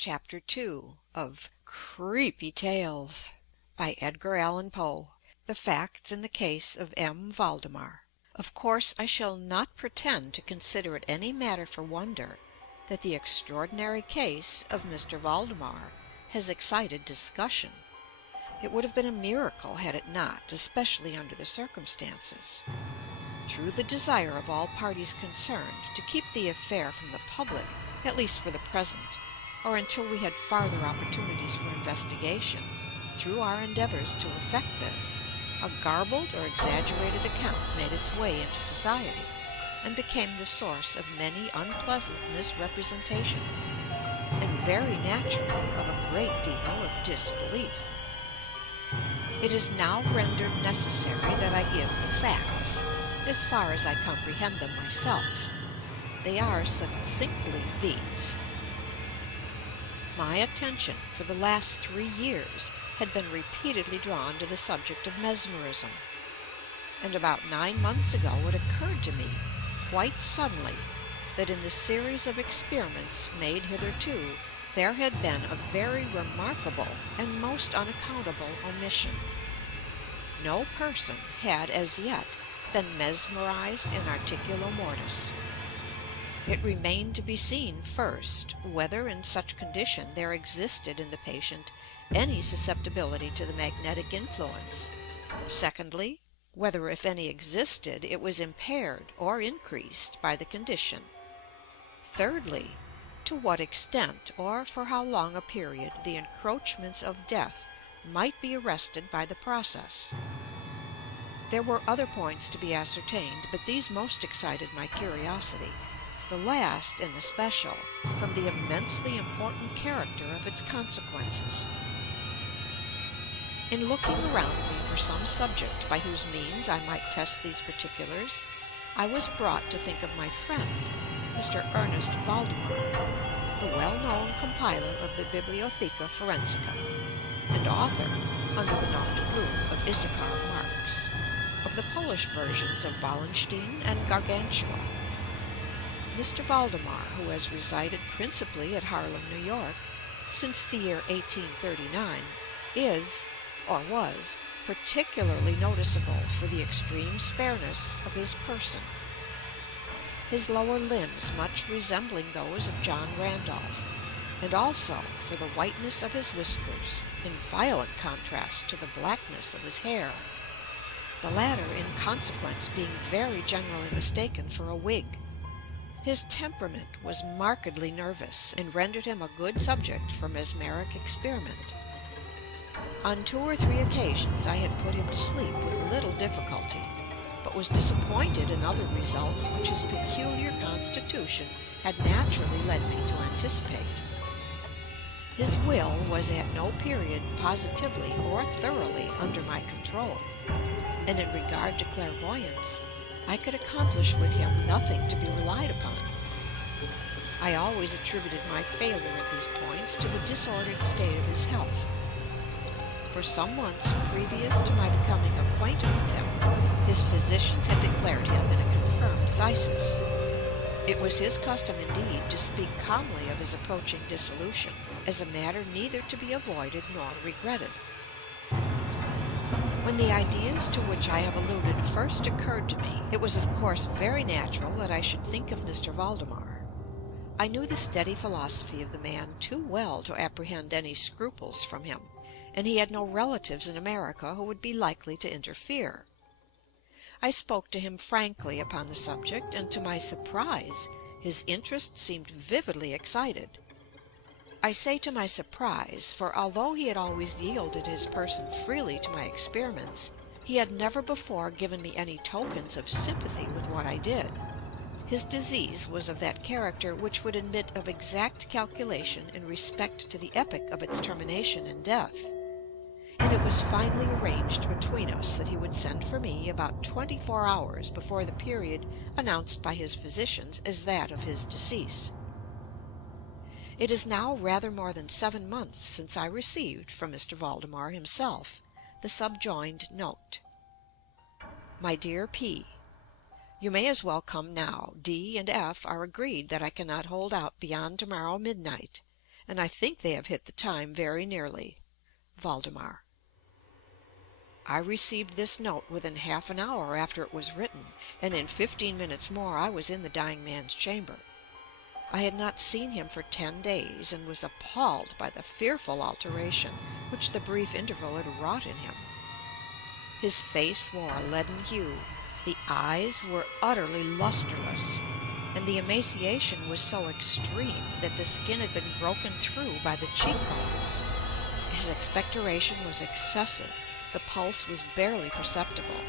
Chapter 2 of Creepy Tales by Edgar Allan Poe. The Facts in the Case of M. Valdemar. Of course I shall not pretend to consider it any matter for wonder that the extraordinary case of Mr. Valdemar has excited discussion. It would have been a miracle had it not, especially under the circumstances. Through the desire of all parties concerned to keep the affair from the public, at least for the present, or until we had farther opportunities for investigation, through our endeavors to effect this, a garbled or exaggerated account made its way into society, and became the source of many unpleasant misrepresentations, and very naturally of a great deal of disbelief. It is now rendered necessary that I give the facts, as far as I comprehend them myself. They are succinctly these. My attention for the last 3 years had been repeatedly drawn to the subject of mesmerism, and about 9 months ago it occurred to me, quite suddenly, that in the series of experiments made hitherto there had been a very remarkable and most unaccountable omission. No person had as yet been mesmerized in articulo mortis. It remained to be seen, first, whether in such condition there existed in the patient any susceptibility to the magnetic influence; secondly, whether, if any existed, it was impaired or increased by the condition; thirdly, to what extent or for how long a period the encroachments of death might be arrested by the process. There were other points to be ascertained, but these most excited my curiosity, the last in especial, from the immensely important character of its consequences. In looking around me for some subject by whose means I might test these particulars, I was brought to think of my friend, Mr. Ernest Valdemar, the well-known compiler of the Bibliotheca Forensica, and author, under the nom de plume of Issachar Marx, of the Polish versions of Wallenstein and Gargantua. Mr. Valdemar, who has resided principally at Harlem, New York, since the year 1839, is, or was, particularly noticeable for the extreme spareness of his person, his lower limbs much resembling those of John Randolph, and also for the whiteness of his whiskers, in violent contrast to the blackness of his hair, the latter in consequence being very generally mistaken for a wig. His temperament was markedly nervous, and rendered him a good subject for mesmeric experiment. On 2 or 3 occasions I had put him to sleep with little difficulty, but was disappointed in other results which his peculiar constitution had naturally led me to anticipate. His will was at no period positively or thoroughly under my control, and in regard to clairvoyance, I could accomplish with him nothing to be relied upon. I always attributed my failure at these points to the disordered state of his health. For some months previous to my becoming acquainted with him, his physicians had declared him in a confirmed phthisis. It was his custom indeed to speak calmly of his approaching dissolution, as a matter neither to be avoided nor regretted. When the ideas to which I have alluded first occurred to me, it was of course very natural that I should think of Mr. Valdemar. I knew the steady philosophy of the man too well to apprehend any scruples from him, and he had no relatives in America who would be likely to interfere. I spoke to him frankly upon the subject, and to my surprise his interest seemed vividly excited. I say to my surprise, for although he had always yielded his person freely to my experiments, he had never before given me any tokens of sympathy with what I did. His disease was of that character which would admit of exact calculation in respect to the epoch of its termination in death, and it was finally arranged between us that he would send for me about 24 hours before the period announced by his physicians as that of his decease. It is now rather more than 7 months since I received from Mr. Valdemar himself the subjoined note: "My dear P., you may as well come now. D and F are agreed that I cannot hold out beyond tomorrow midnight, and I think they have hit the time very nearly. Valdemar. I received this note within half an hour after it was written, and in 15 minutes more I was in the dying man's chamber. I had not seen him for 10 days, and was appalled by the fearful alteration which the brief interval had wrought in him. His face wore a leaden hue, the eyes were utterly lustreless, and the emaciation was so extreme that the skin had been broken through by the cheekbones. His expectoration was excessive, the pulse was barely perceptible.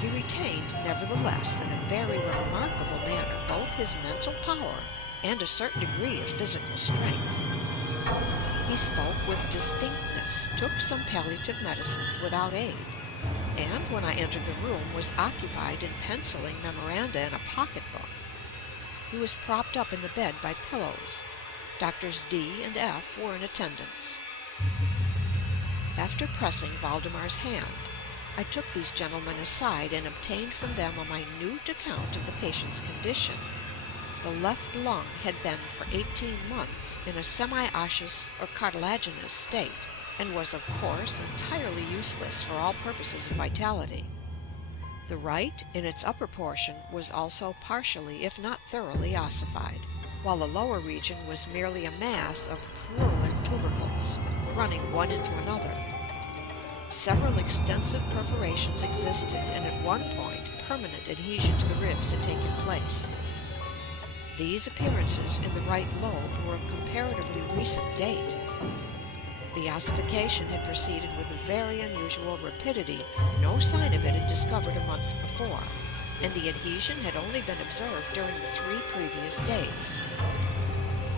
He retained, nevertheless, in a very remarkable manner, both his mental power and a certain degree of physical strength. He spoke with distinctness, took some palliative medicines without aid, and, when I entered the room, was occupied in penciling memoranda in a pocket-book. He was propped up in the bed by pillows. Doctors D and F were in attendance. After pressing Valdemar's hand, I took these gentlemen aside and obtained from them a minute account of the patient's condition. The left lung had been for 18 months in a semi-osseous or cartilaginous state, and was of course entirely useless for all purposes of vitality. The right, in its upper portion, was also partially, if not thoroughly, ossified, while the lower region was merely a mass of purulent tubercles, running one into another. Several extensive perforations existed, and at one point permanent adhesion to the ribs had taken place. These appearances in the right lobe were of comparatively recent date. The ossification had proceeded with a very unusual rapidity. No sign of it had discovered a month before, and the adhesion had only been observed during the 3 previous days.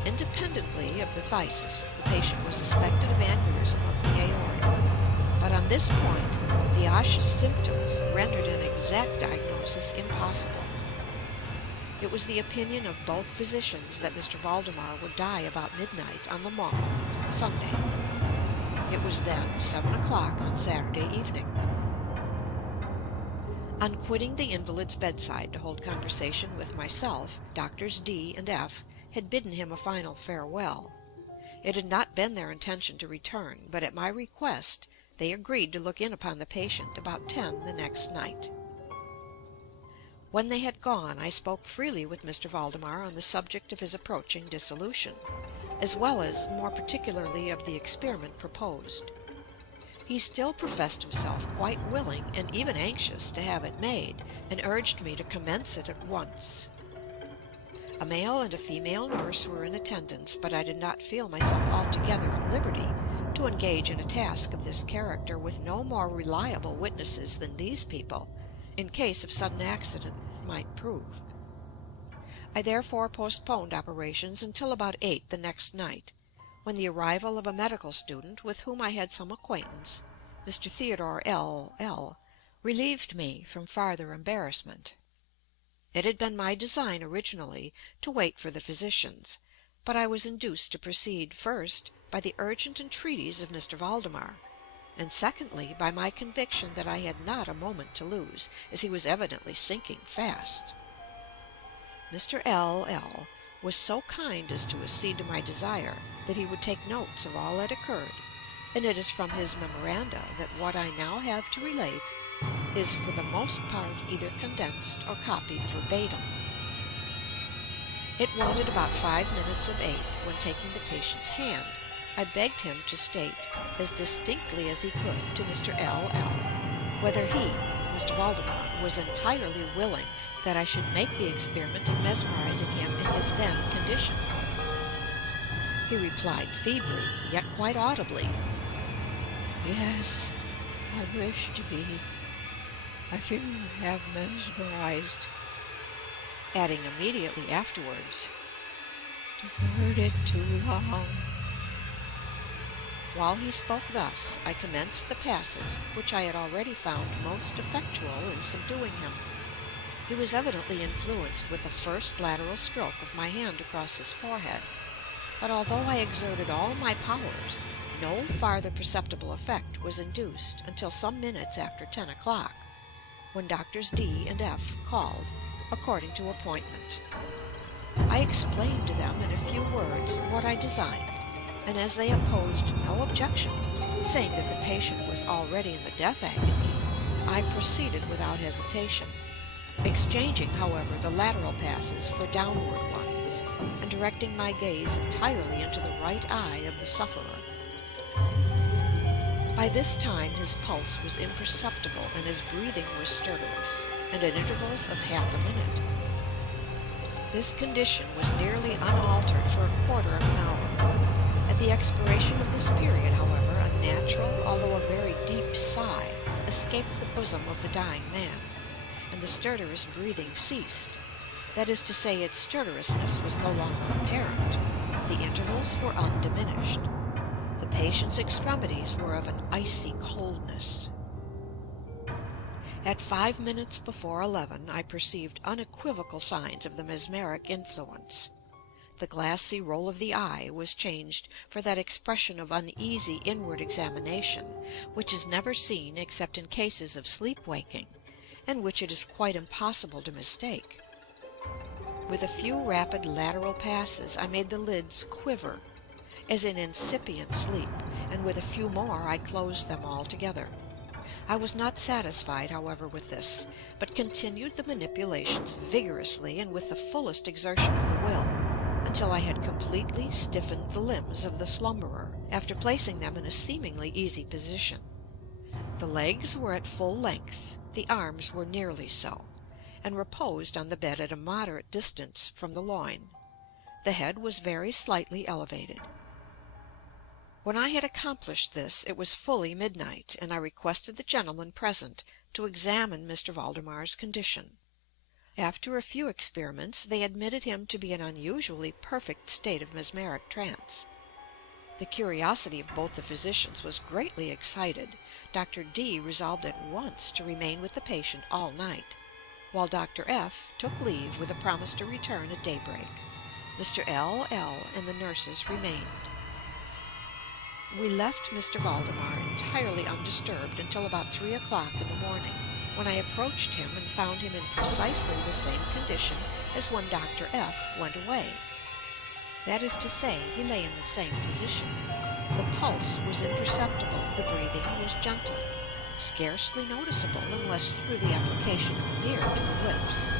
Independently of the phthisis, the patient was suspected of aneurysm of the aorta, but on this point the osseous symptoms rendered an exact diagnosis impossible. It was the opinion of both physicians that Mr. Valdemar would die about midnight on the morrow, Sunday. It was then 7 o'clock on Saturday evening. On quitting the invalid's bedside to hold conversation with myself, Doctors D and F had bidden him a final farewell. It had not been their intention to return, but at my request they agreed to look in upon the patient about 10 the next night. When they had gone, I spoke freely with Mr. Valdemar on the subject of his approaching dissolution, as well as, more particularly, of the experiment proposed. He still professed himself quite willing and even anxious to have it made, and urged me to commence it at once. A male and a female nurse were in attendance, but I did not feel myself altogether at liberty to engage in a task of this character with no more reliable witnesses than these people, in case of sudden accident, might prove. I therefore postponed operations until about 8 the next night, when the arrival of a medical student with whom I had some acquaintance, Mr. Theodore L., relieved me from farther embarrassment. It had been my design originally to wait for the physicians, but I was induced to proceed, first, by the urgent entreaties of Mr. Valdemar, and secondly, by my conviction that I had not a moment to lose, as he was evidently sinking fast. Mr. L. was so kind as to accede to my desire that he would take notes of all that occurred, and it is from his memoranda that what I now have to relate is for the most part either condensed or copied verbatim. It wanted about 5 minutes of 8 when, taking the patient's hand, I begged him to state, as distinctly as he could, to Mr. L., whether he, Mr. Valdemar, was entirely willing that I should make the experiment of mesmerizing him in his then condition. He replied feebly, yet quite audibly, "Yes, I wish to be. I fear you have mesmerized," adding immediately afterwards, "deferred it too long." While he spoke thus, I commenced the passes which I had already found most effectual in subduing him. He was evidently influenced with the first lateral stroke of my hand across his forehead, but although I exerted all my powers, no farther perceptible effect was induced until some minutes after 10 o'clock, when Doctors D and F called, according to appointment. I explained to them in a few words what I designed, and as they opposed no objection, saying that the patient was already in the death agony, I proceeded without hesitation, exchanging, however, the lateral passes for downward ones, and directing my gaze entirely into the right eye of the sufferer. By this time his pulse was imperceptible and his breathing was stertorous, and at intervals of half a minute. This condition was nearly unaltered for a quarter of an hour. At the expiration of this period, however, a natural, although a very deep sigh, escaped the bosom of the dying man, and the stertorous breathing ceased. That is to say, its stertorousness was no longer apparent. The intervals were undiminished. The patient's extremities were of an icy coldness. At 5 minutes before 11, I perceived unequivocal signs of the mesmeric influence. The glassy roll of the eye was changed for that expression of uneasy inward examination which is never seen except in cases of sleep-waking, and which it is quite impossible to mistake. With a few rapid lateral passes I made the lids quiver, as in incipient sleep, and with a few more I closed them altogether. I was not satisfied, however, with this, but continued the manipulations vigorously and with the fullest exertion of the will, until I had completely stiffened the limbs of the slumberer, after placing them in a seemingly easy position. The legs were at full length, the arms were nearly so, and reposed on the bed at a moderate distance from the loin. The head was very slightly elevated. When I had accomplished this, it was fully midnight, and I requested the gentlemen present to examine Mr. Valdemar's condition. After a few experiments, they admitted him to be in an unusually perfect state of mesmeric trance. The curiosity of both the physicians was greatly excited. Dr. D resolved at once to remain with the patient all night, while Dr. F took leave with a promise to return at daybreak. Mr. L and the nurses remained. We left Mr. Valdemar entirely undisturbed until about 3 o'clock in the morning, when I approached him and found him in precisely the same condition as when Dr. F went away. That is to say, he lay in the same position. The pulse was imperceptible, the breathing was gentle, scarcely noticeable unless through the application of a mirror to the lips.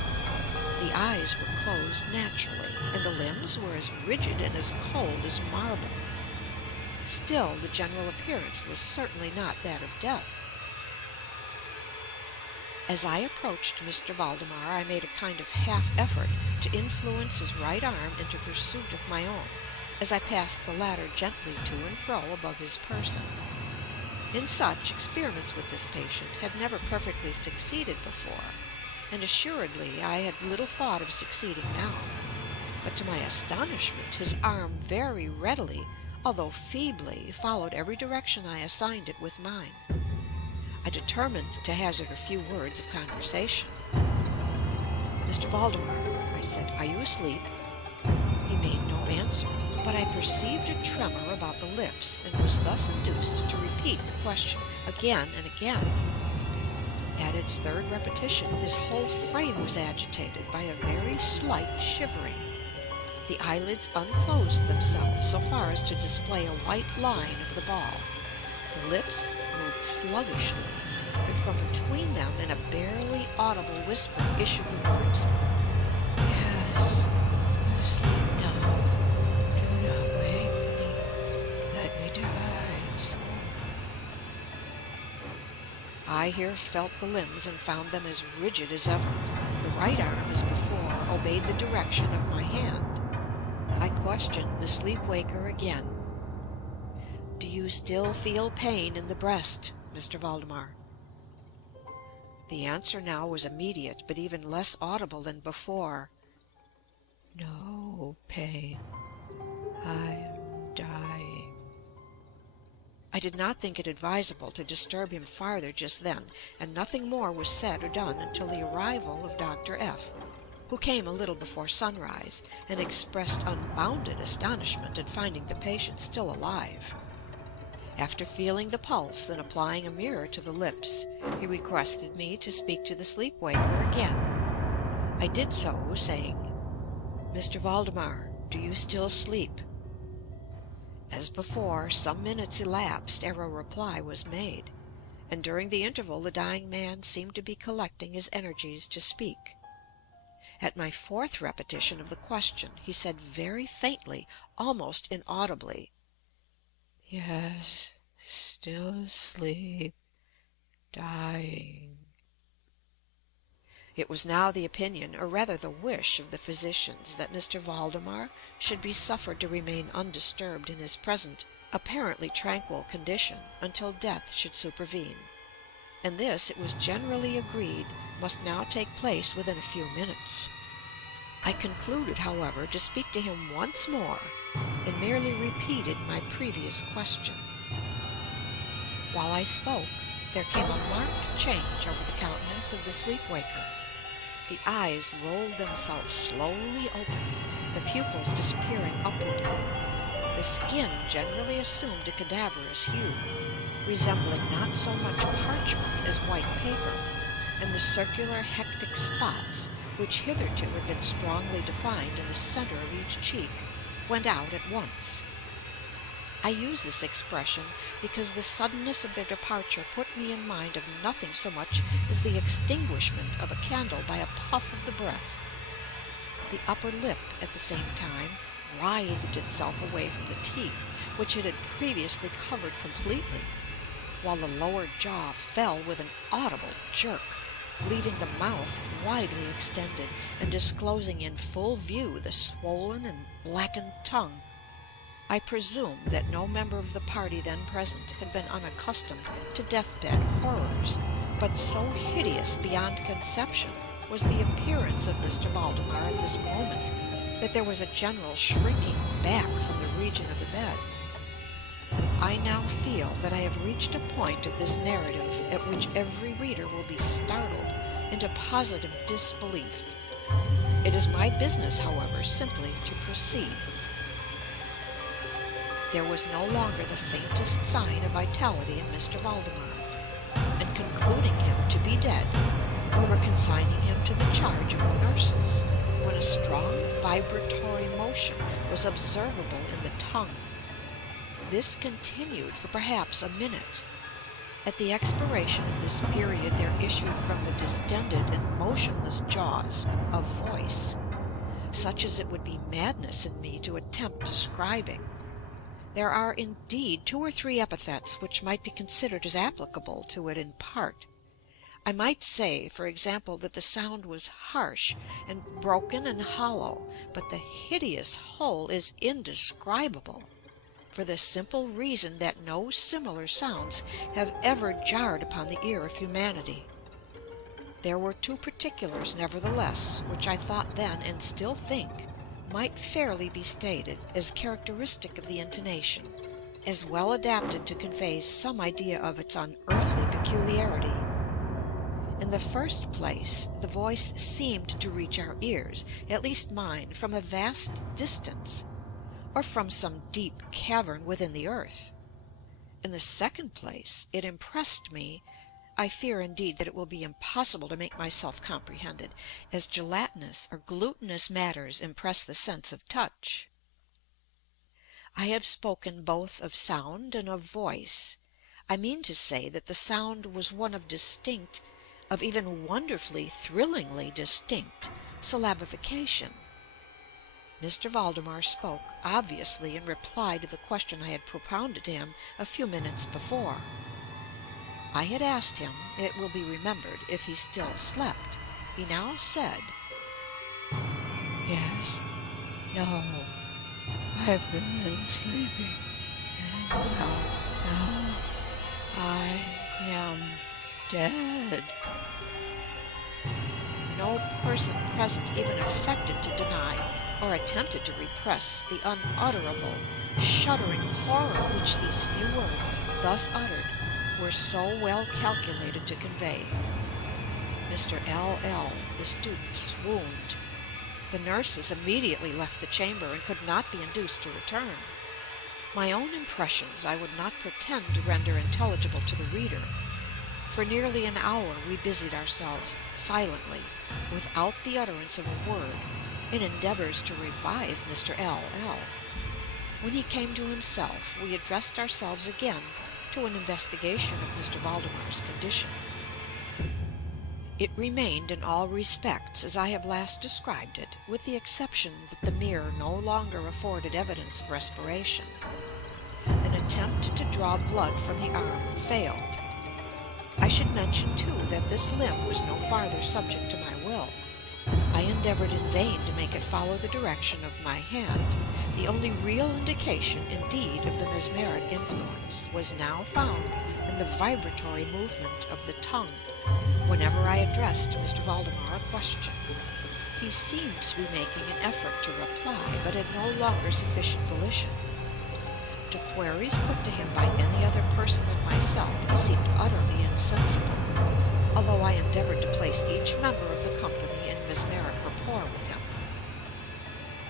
The eyes were closed naturally, and the limbs were as rigid and as cold as marble. Still, the general appearance was certainly not that of death. As I approached Mr. Valdemar, I made a kind of half-effort to influence his right arm into pursuit of my own, as I passed the latter gently to and fro above his person. In such experiments with this patient had never perfectly succeeded before, and assuredly I had little thought of succeeding now. But to my astonishment, his arm very readily, although feebly, followed every direction I assigned it with mine. I determined to hazard a few words of conversation. "Mr. Valdemar," I said, "are you asleep?" He made no answer, but I perceived a tremor about the lips, and was thus induced to repeat the question again and again. At its third repetition, his whole frame was agitated by a very slight shivering. The eyelids unclosed themselves so far as to display a white line of the ball. The lips moved sluggishly, and from between them, in a barely audible whisper, issued the words, "Yes, I'm asleep now. Do not wake me. Let me die so." I here felt the limbs and found them as rigid as ever. The right arm, as before, obeyed the direction of my hand. I questioned the sleep-waker again. "Do you still feel pain in the breast, Mr. Valdemar?" The answer now was immediate, but even less audible than before. "No pain. I am dying." I did not think it advisable to disturb him farther just then, and nothing more was said or done until the arrival of Dr. F, who came a little before sunrise, and expressed unbounded astonishment at finding the patient still alive. After feeling the pulse and applying a mirror to the lips, he requested me to speak to the sleep-waker again. I did so, saying, "Mr. Valdemar, do you still sleep?" As before, some minutes elapsed ere a reply was made, and during the interval the dying man seemed to be collecting his energies to speak. At my fourth repetition of the question, he said very faintly, almost inaudibly, "Yes, still asleep, dying." It was now the opinion, or rather the wish, of the physicians that Mr. Valdemar should be suffered to remain undisturbed in his present apparently tranquil condition until death should supervene, and this, it was generally agreed, must now take place within a few minutes. I concluded, however, to speak to him once more, and merely repeated my previous question. While I spoke, there came a marked change over the countenance of the sleep-waker. The eyes rolled themselves slowly open, the pupils disappearing upwardly. The skin generally assumed a cadaverous hue, resembling not so much parchment as white paper, and the circular hectic spots, which hitherto had been strongly defined in the center of each cheek, went out at once. I use this expression because the suddenness of their departure put me in mind of nothing so much as the extinguishment of a candle by a puff of the breath. The upper lip, at the same time, writhed itself away from the teeth, which it had previously covered completely, while the lower jaw fell with an audible jerk, leaving the mouth widely extended, and disclosing in full view the swollen and blackened tongue. I presume that no member of the party then present had been unaccustomed to death-bed horrors, but so hideous beyond conception was the appearance of Mr. Valdemar at this moment, that there was a general shrinking back from the region of the bed. I now feel that I have reached a point of this narrative at which every reader will be startled into positive disbelief. It is my business, however, simply to proceed. There was no longer the faintest sign of vitality in Mr. Valdemar, and concluding him to be dead, we were consigning him to the charge of the nurses, when a strong vibratory motion was observable in the tongue. This continued for perhaps a minute. At the expiration of this period there issued from the distended and motionless jaws a voice, such as it would be madness in me to attempt describing. There are indeed 2 or 3 epithets which might be considered as applicable to it in part. I might say, for example, that the sound was harsh and broken and hollow, but the hideous whole is indescribable, for the simple reason that no similar sounds have ever jarred upon the ear of humanity. There were 2 particulars, nevertheless, which I thought then, and still think, might fairly be stated as characteristic of the intonation, as well adapted to convey some idea of its unearthly peculiarity. In the first place, the voice seemed to reach our ears, at least mine, from a vast distance, or from some deep cavern within the earth. In the second place, it impressed me, I fear indeed that it will be impossible to make myself comprehended, as gelatinous or glutinous matters impress the sense of touch. I have spoken both of sound and of voice. I mean to say that the sound was one of distinct, of even wonderfully, thrillingly distinct syllabification. Mr. Valdemar spoke, obviously in reply to the question I had propounded to him a few minutes before. I had asked him, it will be remembered, if he still slept. He now said, "Yes, no, I've been sleeping, and now I am dead." No person present even affected to deny, or attempted to repress, the unutterable, shuddering horror which these few words, thus uttered, were so well calculated to convey. Mr. L.L., the student, swooned. The nurses immediately left the chamber, and could not be induced to return. My own impressions I would not pretend to render intelligible to the reader. For nearly an hour we busied ourselves, silently, without the utterance of a word, in endeavors to revive Mr. L.L. When he came to himself, we addressed ourselves again to an investigation of Mr. Valdemar's condition. It remained in all respects as I have last described it, with the exception that the mirror no longer afforded evidence of respiration. An attempt to draw blood from the arm failed. I should mention, too, that this limb was no farther subject to my will. I endeavored in vain to make it follow the direction of my hand. The only real indication, indeed, of the mesmeric influence was now found in the vibratory movement of the tongue whenever I addressed Mr. Valdemar a question. He seemed to be making an effort to reply, but had no longer sufficient volition. To queries put to him by any other person than myself he seemed utterly insensible, although I endeavored to place each member of the company in mesmeric rapport with him.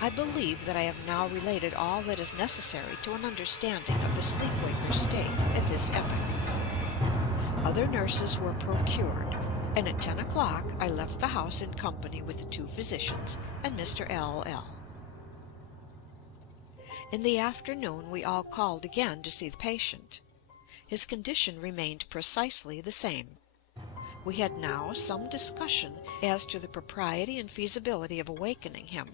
I believe that I have now related all that is necessary to an understanding of the sleep-waker's state at this epoch. Other nurses were procured, and at 10 o'clock I left the house in company with the 2 physicians and Mr. L.L. In the afternoon we all called again to see the patient. His condition remained precisely the same. We had now some discussion as to the propriety and feasibility of awakening him,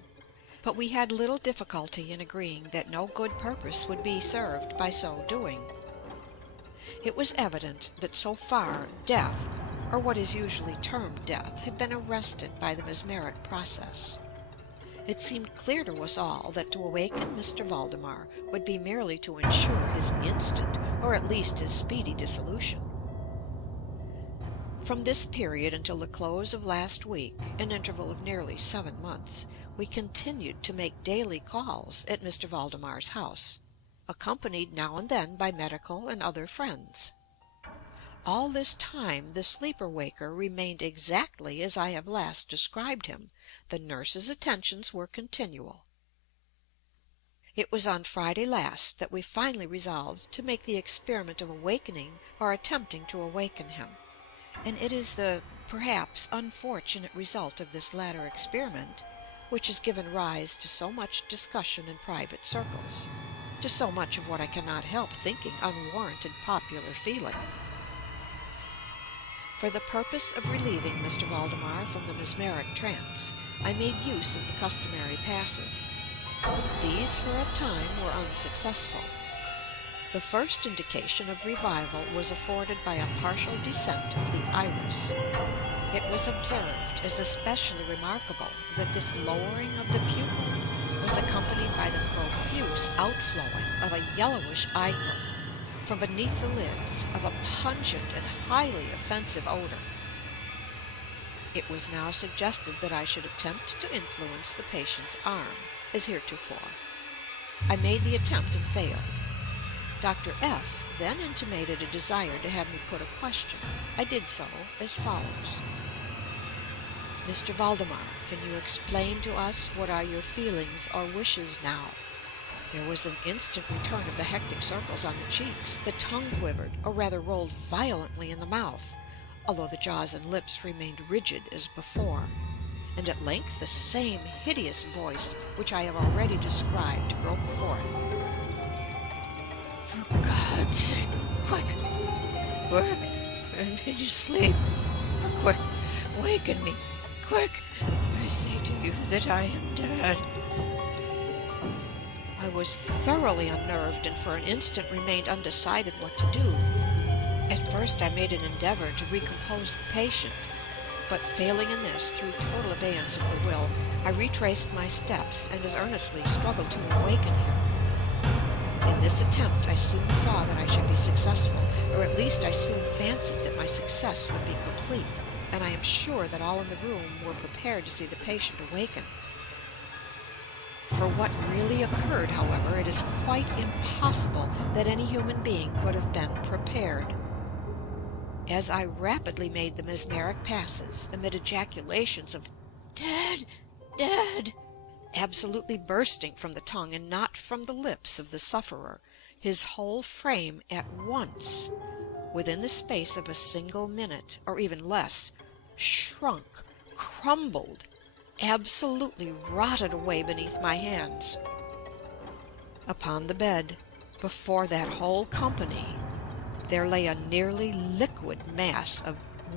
but we had little difficulty in agreeing that no good purpose would be served by so doing. It was evident that so far death, or what is usually termed death, had been arrested by the mesmeric process. It seemed clear to us all that to awaken Mr. Valdemar would be merely to ensure his instant, or at least his speedy dissolution. From this period until the close of last week, an interval of nearly 7 months, we continued to make daily calls at Mr. Valdemar's house, accompanied now and then by medical and other friends. All this time the sleeper-waker remained exactly as I have last described him. The nurse's attentions were continual. It was on Friday last that we finally resolved to make the experiment of awakening or attempting to awaken him, and it is the, perhaps, unfortunate result of this latter experiment which has given rise to so much discussion in private circles, to so much of what I cannot help thinking unwarranted popular feeling. For the purpose of relieving Mr. Valdemar from the mesmeric trance, I made use of the customary passes. These for a time were unsuccessful. The first indication of revival was afforded by a partial descent of the iris. It was observed as especially remarkable that this lowering of the pupil was accompanied by the profuse outflowing of a yellowish ichor from beneath the lids, of a pungent and highly offensive odor. It was now suggested that I should attempt to influence the patient's arm, as heretofore. I made the attempt and failed. Dr. F. then intimated a desire to have me put a question. I did so, as follows: "Mr. Valdemar, can you explain to us what are your feelings or wishes now?" There was an instant return of the hectic circles on the cheeks. The tongue quivered, or rather rolled violently in the mouth, although the jaws and lips remained rigid as before, and at length the same hideous voice which I have already described broke forth: "For God's sake, quick, quick, put me to sleep, or quick, waken me, quick, I say to you that I am dead." I was thoroughly unnerved, and for an instant remained undecided what to do. At first I made an endeavor to recompose the patient, but failing in this, through total abeyance of the will, I retraced my steps, and as earnestly struggled to awaken him. In this attempt I soon saw that I should be successful, or at least I soon fancied that my success would be complete, and I am sure that all in the room were prepared to see the patient awaken. For what really occurred, however, it is quite impossible that any human being could have been prepared. As I rapidly made the mesmeric passes, amid ejaculations of "Dead! Dead!" absolutely bursting from the tongue and not from the lips of the sufferer, his whole frame at once, within the space of a single minute, or even less, shrunk, crumbled, absolutely rotted away beneath my hands. Upon the bed, before that whole company, there lay a nearly liquid mass of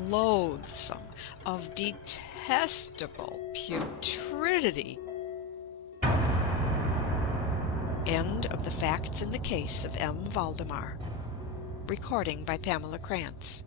loathsome, of detestable putridity. End of the Facts in the Case of M. Valdemar. Recording by Pamela Krantz.